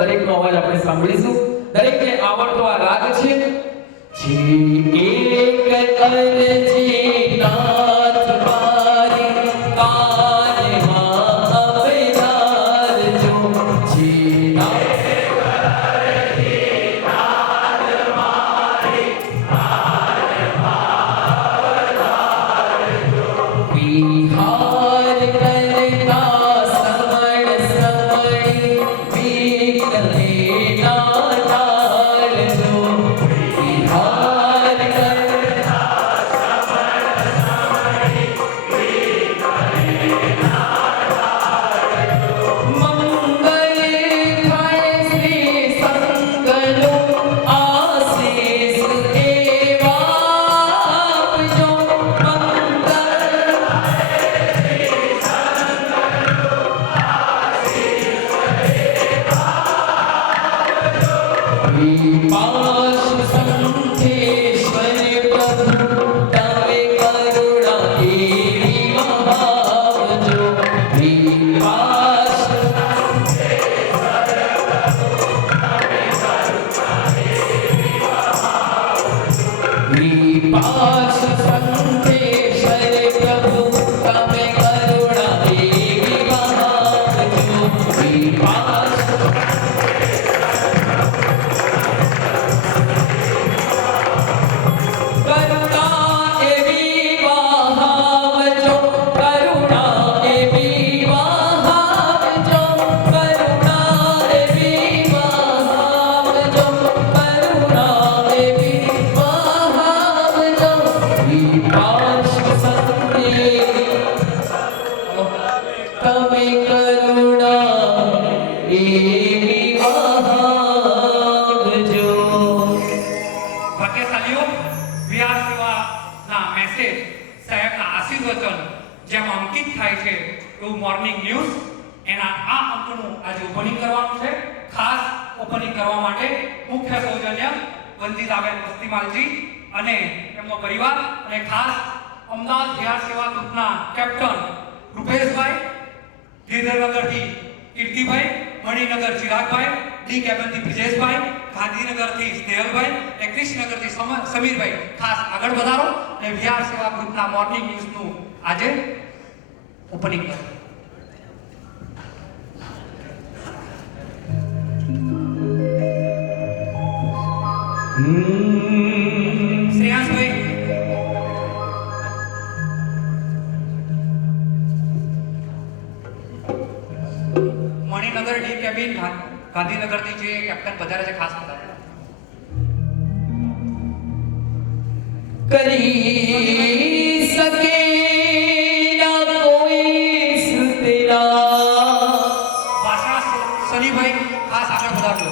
દરેકનો અવાજ આપણે સાંભળીશું. દરેકને આવડતો આ રાગ છે. એક અરજી નાથ મારી કાનમાં અવતારજો. વિહાર કરતા સમણ સમણી વિઘ્ને ના ટાળજો. વિહાર કરતા મંગલ થાય શ્રી સંકલો આશીષ એવા આપજો. વિપાશ સંખેશ્વર પ્રભુ તમે કરુણા એવી મહાવજો. વિપાશ વિપાશ સંખેશ્વર પ્રભુ તમે કરુણા એવી મહાવજો. વિપાશ તમે કરુણા એવી મહાવજો. ભાગ્યશાલીઓ, વિહાર સેવાના મેસેજ સાહેબના આશીર્વચન જેમ અંકિત થાય છે એવું મોર્નિંગ ન્યૂઝ એના આ અંકનું આજે ઓપનિંગ કરવાનું છે. ખાસ ઓપનિંગ કરવા માટે મુખ્ય સૌજન્ય વંદિતાબેન વસ્તીમાલજી અને એમનો પરિવાર અને ખાસ અમદાવાદ વિહાર સેવા ગ્રુપના કેપ્ટન રૂપેશભાઈ, ગિરધરનગરથી કીર્તિભાઈ, મણિનગર ચિરાગભાઈ, ડી કેબનથી બ્રિજેશભાઈ, ગાંધીનગરથી સ્નેહલભાઈ, એકવીસનગરથી સમીરભાઈ ખાસ આગળ વધારો અને વિહાર સેવા ગ્રુપના મોર્નિંગ ન્યૂઝનું આજે ઓપનિંગ કરો. શ્રેયાંશભાઈ મણિનગર ડી કેબિન ગાંધીનગરથી જે કેપ્ટન વધારે છે ખાસ વધારે કરી શકે ના કોઈ સુતરા. ભાષા સનીભાઈ ખાસ આગળ વધારજો.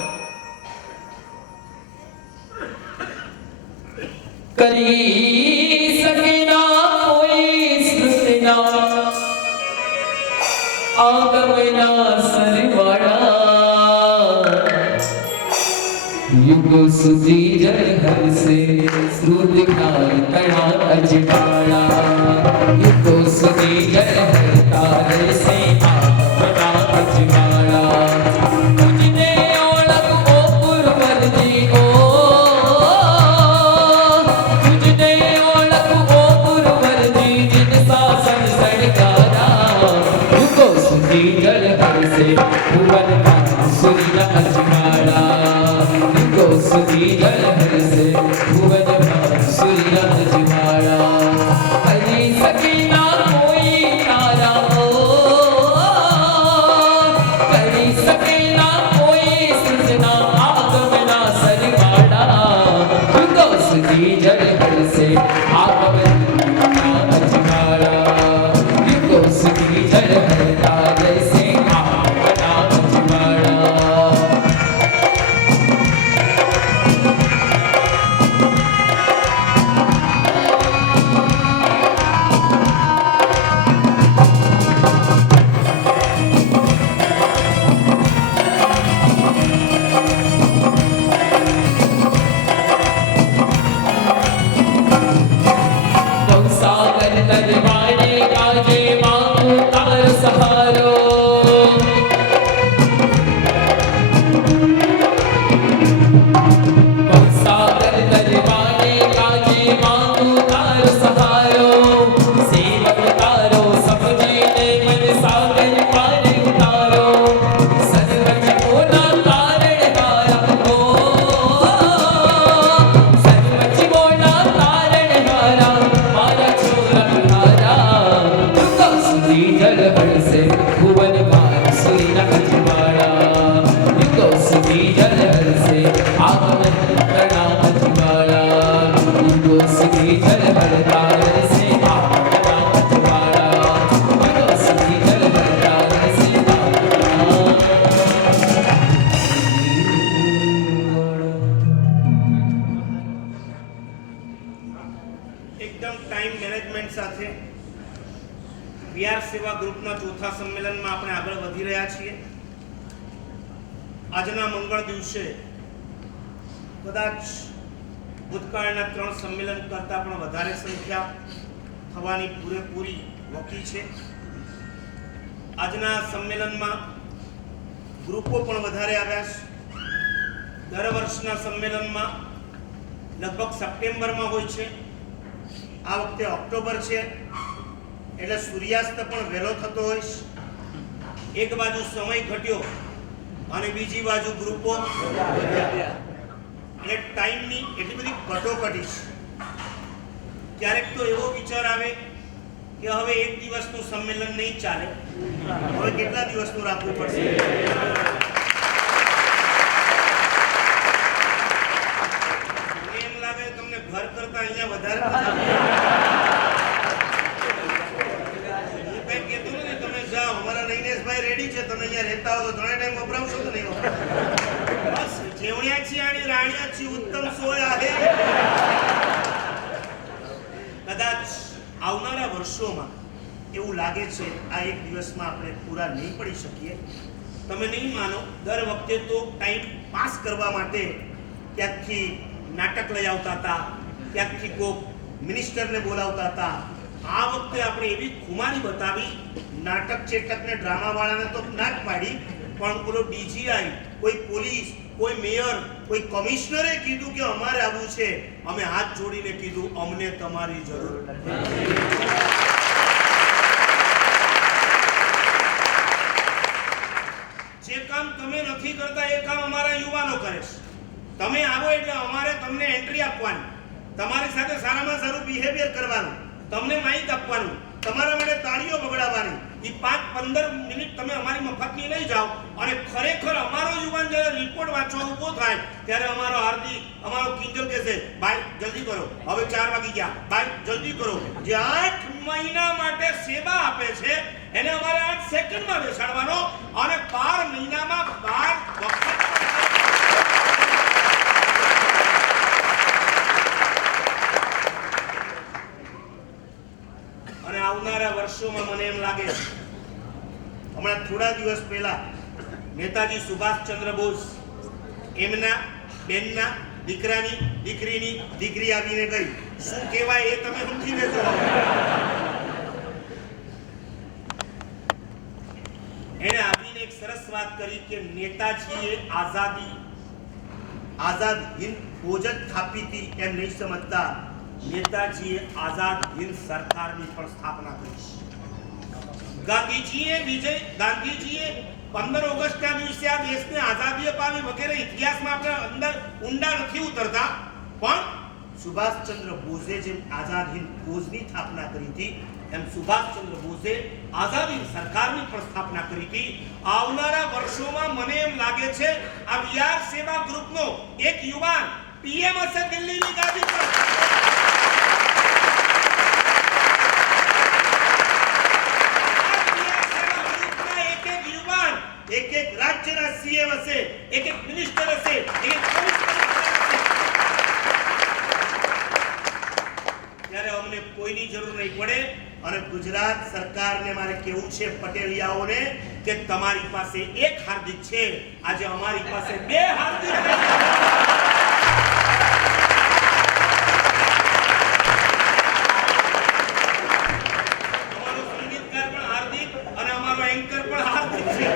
કરી શકે ના કોઈ સૃષ્ટિના આગમના સરવાળા. યુગો સુધી જળ હરસે શ્રુતિ કાલ તણા અજવાળા. યુગો સુધી જળ હરતા રહેશે આગમના અજવાળા. તુજને ઓળખ ઓ પુરવરજી ઓ, તુજને ઓળખ ઓ પુરવરજી જિન શાસન સડકારા. યુગો સુધી જળ હરસે ભુવન સૂર્ય અજવાળા. યુગો સુધી જળ હરસે ભુવન સૂર્ય અજવાળા. હરી સકી વીઆર સેવા ગ્રુપના ચોથા સંમેલનમાં આપણે આગળ વધી રહ્યા છીએ. આજના મંગળ દિવસે કદાચ ભૂતકાળના 3 સંમેલન કરતાં પણ વધારે સંખ્યા થવાની પૂરેપૂરી વકી છે. આજના સંમેલનમાં ગ્રુપો પણ વધારે આવ્યા છે. દર વર્ષના સંમેલનમાં લગભગ સપ્ટેમ્બરમાં હોય છે. આ વખતે ઓક્ટોબર છે એટલે સૂર્યાસ્ત પણ વહેલો થતો હોય છે. એક બાજુ સમય ઘટ્યો અને બીજી બાજુ ગ્રુપો એટલે ટાઈમની એટલી બધી કટોકટી છે. ક્યારેક તો એવો વિચાર આવે કે હવે એક દિવસનું સંમેલન નહીં ચાલે, હવે કેટલા દિવસનું રાખવું પડશે. મને એમ લાગે તમને ઘર કરતા અહીંયા વધારે તમે જાઓ, અમારા નૈનેશભાઈ રેડી છે, તમે અહીંયા રહેતા હો તો 3 ટાઈમ વપરાવશો તો નહીં વપરાવો. બસ જેવણ્યા છીએ આની રાણ્યા છીએ ઉત્તમ સોય આહે. કદાચ આવનારા વર્ષોમાં એવું લાગે છે આ એક દિવસમાં આપણે પૂરા નહીં પડી શકીએ. તમે નહીં માનો, દર વખતે તો ટાઈમ પાસ કરવા માટે ક્યાંકથી નાટક લઈ આવતા હતા, ક્યાંકથી કોઈક મિનિસ્ટરને બોલાવતા હતા. આ વખતે આપણે એવી ખુમારી બતાવી, નાટક ચેટક ને ડ્રામા વાળાને તો ના જ પાડી, પણ પેલો ડીજીઆઈ, કોઈ પોલીસ, કોઈ મેયર, કોઈ કમિશનરે કીધું કે અમારે આવવું છે. અમે હાથ જોડીને કીધું અમને તમારી જરૂર. જે કામ તમે નથી કરતા એ કામ અમારા યુવાનો કરે છે. તમે આવો એટલે અમારે તમને એન્ટ્રી આપવાની, તમારી સાથે સારામાં સારું બિહેવિયર કરવાનું, તમને માહિતી આપવાનું, તમારા માટે તાળીઓ બગડાવવાની. એ 5-15 મિનિટ તમે અમારી મફતની લઈ જાઓ અને ખરેખર અમારો યુવાન જ્યારે રિપોર્ટ વાંચવા ઊભો થાય ત્યારે અમારો હાર્દિક, અમારો કિંજલ કહેશે, ભાઈ જલ્દી કરો, હવે 4 વાગી ગયા, ભાઈ જલ્દી કરો. જે 8 મહિના માટે સેવા આપે છે એને અમારે 8 સેકન્ડમાં બેસાડવાનો અને 12 મહિનામાં 12 વખત. અને આવનારા વર્ષોમાં મને એમ લાગે છે, હમણાં થોડા દિવસ પહેલા નેતાજી સુભાષચંદ્ર બોઝ એમના બેનના દીકરીની દીકરી આવીને ગઈ. શું કહેવાય એ તમે સમજી લેજો. એને આવીને એક સરસ વાત કરી કે નેતાજીએ આઝાદ હિન્દ ફોજ જ સ્થાપી હતી એમ નહીં સમજતા, નેતાજીએ આઝાદ હિન્દ સરકારની પણ સ્થાપના કરી. ગાંધીજીએ 15 ઓગસ્ટના દિવસે આ દેશને આઝાદી અપાવી વગેરે ઇતિહાસમાં આપણે અંદર ઊંડા નથી ઉતરતા, પણ સુભાષચંદ્ર બોઝે જેમ આઝાદ હિન્દ ફોજની સ્થાપના કરી હતી એમ સુભાષચંદ્ર બોઝે આઝાદ હિન્દ સરકારની પણ સ્થાપના કરી હતી. આવનારા વર્ષોમાં મને એમ લાગે છે આ વીઆર સેવા ગ્રુપનો એક યુવાન પીએમ હશે દિલ્હીની ગાદી પર. એક રાજ્યના સીએમ હશે, એક મિનિસ્ટર હશે, એક ત્યારે અમને કોઈની જરૂર નહીં પડે. અને ગુજરાત સરકારને મારે કહેવું છે, પટેલિયાઓને, કે તમારી પાસે એક હાર્દિક છે, આજે અમારી પાસે 2 હાર્દિક છે. અમારો સંગીતકાર પણ હાર્દિક અને અમારો એન્કર પણ હાર્દિક છે.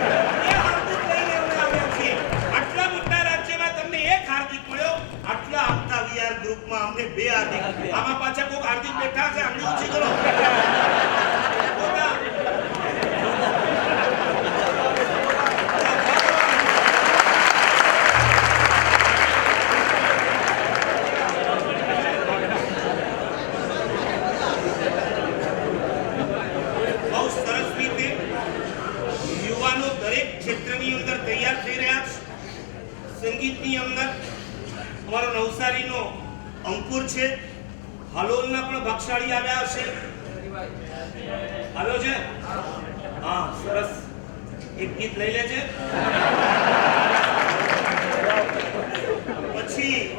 ગ્રુપમાં અમને 2 હાર્દિક, આમાં પાછા કોઈ હાર્દિક બેઠા છે, આંગળી ઊંચી કરો. બહુ સરસ રીતે યુવાનો દરેક ક્ષેત્રની અંદર તૈયાર થઈ રહ્યા છે. સંગીતની અંદર અમારો નવસારીનો અંકુર છે, હાલોલના પણ ભાગશાળી આવ્યા હશે. આવ્યો છે? હા, સરસ. એક ગીત લઈ લેજે. પછી